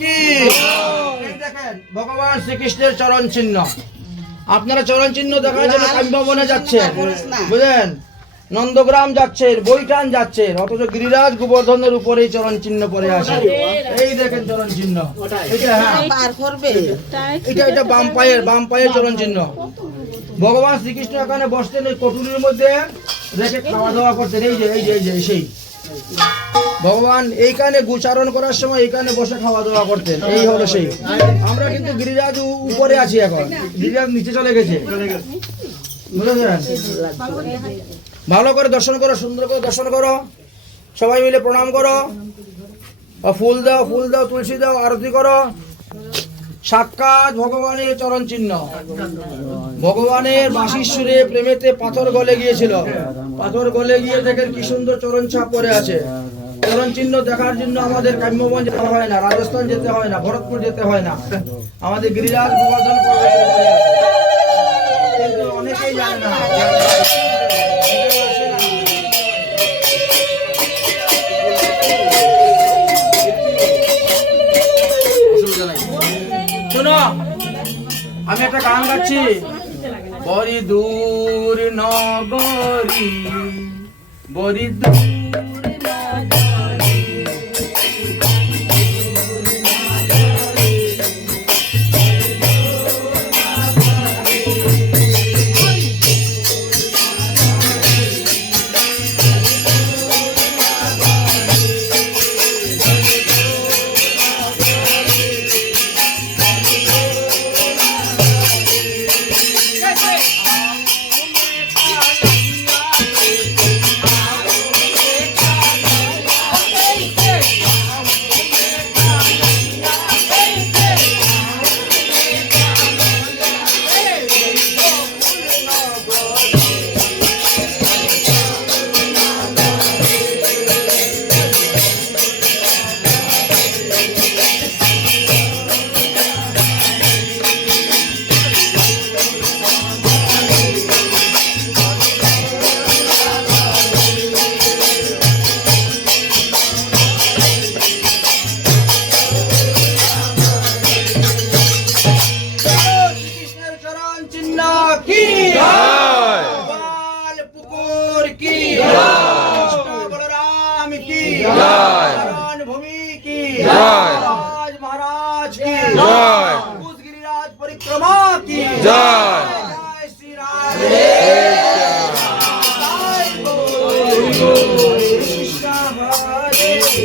কি? দেখেন ভগবান শ্রীকৃষ্ণের চরণ চিহ্ন আপনারা চরণ চিহ্ন দেখার জন্য কাম্যবনে যাচ্ছেন। বুঝলেন? নন্দগ্রাম যাচ্ছেন বৈঠান যাচ্ছেন অথচ গিরিরাজ গোবর্ধনের উপরে এই চরণ চিহ্ন পরে আছে। এই দেখেন চরণ চিহ্ন এটা হ্যাঁ। এটা এটা বাম পায়ের বাম পায়ের চরণ চিহ্ন ভগবান শ্রীকৃষ্ণ এখানে বসতেন ওই কটুরির মধ্যে রেখে খাওয়া দাওয়া করতেন। এই যে এই যে এই যে সেই। ভগবান এইখানে গুচারণ করার সময় এইখানে বসে খাওয়া দাওয়া করতেন, এই হলো সেই। আমরা কিন্তু গিরিরাজ উপরে আছি এখন। গিরিরাজ নিচে চলে গেছে। ভালো করে দর্শন করো, সুন্দর করে দর্শন করো। সবাই মিলে প্রণাম করো। ফুল দাও ফুল দাও, তুলসী দাও, আরতি করো। সাক্ষাৎ ভগবানের চরণ চিহ্ন। ভগবানের বাসিশ্বরে প্রেমেতে পাথর গলে গিয়েছিল। পাথর গলে গিয়ে দেখেন কি সুন্দর চরণ ছাপ পরে আছে। চরণ চিহ্ন দেখার জন্য আমাদের কাম্যবন যেতে হয় না, রাজস্থান যেতে হয় না, ভরতপুর যেতে হয় না। আমাদের গিরিরাজ গোবর্ধন কিন্তু না। শোনো, আমি একটা গান গাচ্ছি। বড়ি দূর নগরী বড়ি দূর Hare